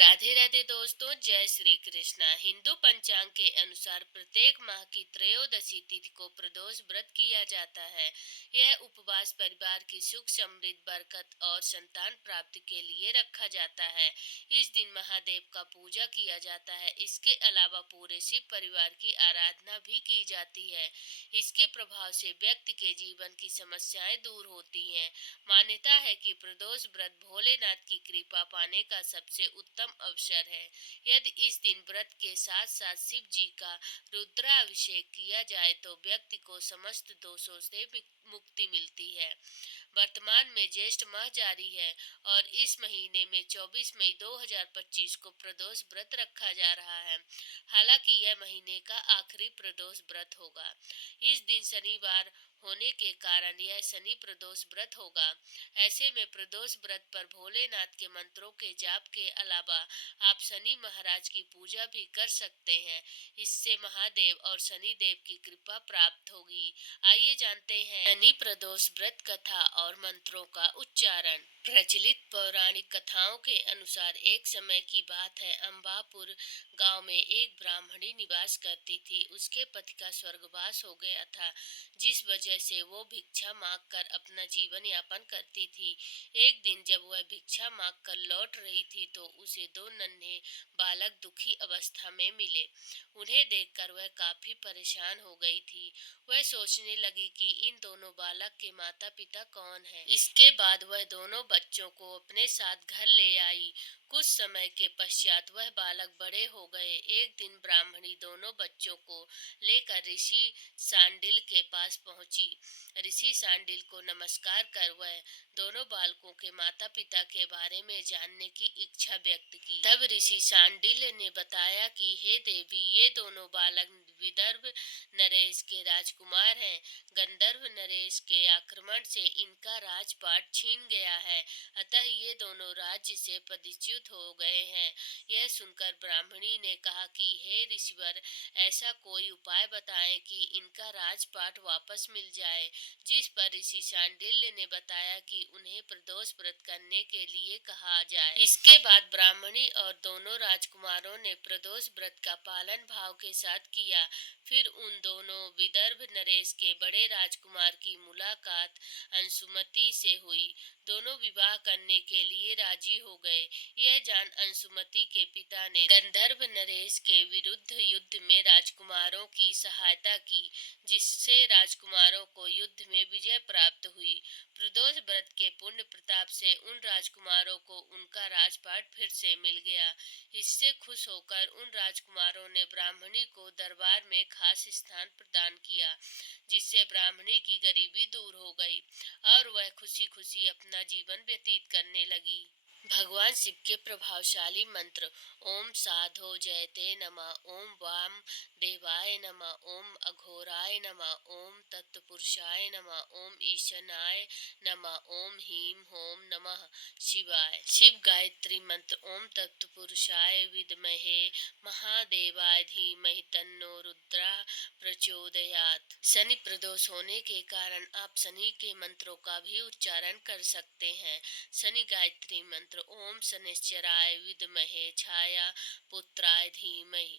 राधे राधे दोस्तों, जय श्री कृष्णा। हिंदू पंचांग के अनुसार प्रत्येक माह की त्रयोदशी तिथि को प्रदोष व्रत किया जाता है। यह उपवास परिवार की सुख समृद्धि बरकत और संतान प्राप्ति के लिए रखा जाता है। इस दिन महादेव का पूजा किया जाता है। इसके अलावा पूरे शिव परिवार की आराधना भी की जाती है। इसके प्रभाव से व्यक्ति के जीवन की समस्याएं दूर होती हैं। मान्यता है कि प्रदोष व्रत भोलेनाथ की कृपा पाने का सबसे उत्तम अवसर है। यदि इस दिन व्रत के साथ साथ शिव जी का रुद्राभिषेक किया जाए तो व्यक्ति को समस्त दोषों से मुक्ति मिलती है। वर्तमान में ज्येष्ठ माह जारी है और इस महीने में 24 मई 2025 को प्रदोष व्रत रखा जा रहा है। हालांकि यह महीने का आखिरी प्रदोष व्रत होगा। इस दिन शनिवार होने के कारण यह शनि प्रदोष व्रत होगा। ऐसे में प्रदोष व्रत पर भोलेनाथ के मंत्रों के जाप के अलावा आप शनि महाराज की पूजा भी कर सकते हैं। इससे महादेव और शनि देव की कृपा प्राप्त होगी। आइए जानते हैं शनि प्रदोष व्रत कथा और मंत्रों का उच्चारण। प्रचलित पौराणिक कथाओं के अनुसार एक समय की बात है, अंबापुर गांव में एक ब्राह्मणी निवास करती थी। उसके पति का स्वर्गवास हो गया था, जिस वजह से वो भिक्षा मांगकर अपना जीवन यापन करती थी। एक दिन जब वह भिक्षा मांगकर लौट रही थी तो उसे दो नन्हे बालक दुखी अवस्था में मिले। उन्हें देखकर वह काफी परेशान हो गई थी। वह सोचने लगी कि इन दोनों बालक के माता पिता कौन हैं। इसके बाद वह दोनों बच्चों को अपने साथ घर ले आई। कुछ समय के पश्चात वह बालक बड़े हो गए। एक दिन ब्राह्मणी दोनों बच्चों को लेकर ऋषि सांडिल के पास पहुंची। ऋषि सांडिल को नमस्कार कर वह दोनों बालकों के माता पिता के बारे में जानने की इच्छा व्यक्त की। तब ऋषि सांडिल ने बताया कि हे देवी, ये दोनों बालक विदर्भ नरेश के राजकुमार हैं। गंधर्व नरेश के आक्रमण से इनका राजपाट छीन गया है, अतः ये दोनों राज्य से पदच्युत हो गए हैं। यह सुनकर ब्राह्मणी ने कहा कि हे ऋषिवर, ऐसा कोई उपाय बताएं कि इनका राजपाट वापस मिल जाए। जिस पर ऋषि शांडिल्य ने बताया कि उन्हें प्रदोष व्रत करने के लिए कहा जाए। इसके बाद ब्राह्मणी और दोनों राजकुमारों ने प्रदोष व्रत का पालन भाव के साथ किया। फिर उन दोनों विदर्भ नरेश के बड़े राजकुमार की मुलाकात अंशुमति से हुई। दोनों विवाह करने के लिए राजी हो गए। यह जान अंशुमति के पिता ने गंधर्व नरेश के विरुद्ध युद्ध में राजकुमारों की सहायता की, जिससे राजकुमारों को युद्ध में विजय प्राप्त हुई। प्रदोष व्रत के पुण्य प्रताप से उन राजकुमारों को उनका राजपाट फिर से मिल गया। इससे खुश होकर उन राजकुमारों ने ब्राह्मणी को दरबार में खास स्थान प्रदान किया, जिससे ब्राह्मणी की गरीबी दूर हो गई और वह खुशी खुशी अपना जीवन व्यतीत करने लगी। भगवान शिव के प्रभावशाली मंत्र ओम साधो जयते नमः, ओम वाम देवाय नमः, ओम अघोराय नमः, ओम तत्पुरुषाय नमः, ओम ईशानाय नमः, ओम ह्रीं होम नमः शिवाय। शिव गायत्री मंत्र ओम तत्पुरुषाय विद्महे महादेवाय धीमहि तन्नो रुद्रा प्रचोदयात्। शनि प्रदोष होने के कारण आप शनि के मंत्रों का भी उच्चारण कर सकते हैं। शनि गायत्री मंत्र ओम शनिश्चराय विद्महे छाया पुत्राय धीमहि।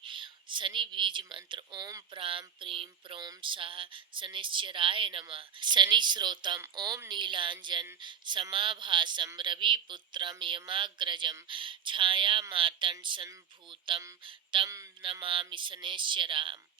शनि बीज मंत्र ओम प्रां प्रीं प्रों सः शनिश्चराय नमः। शनि स्रोतम ओम नीलांजन समाभासम रविपुत्रम यमाग्रजम छाया मातंड संभूतम तम नमामि शनिश्चराम।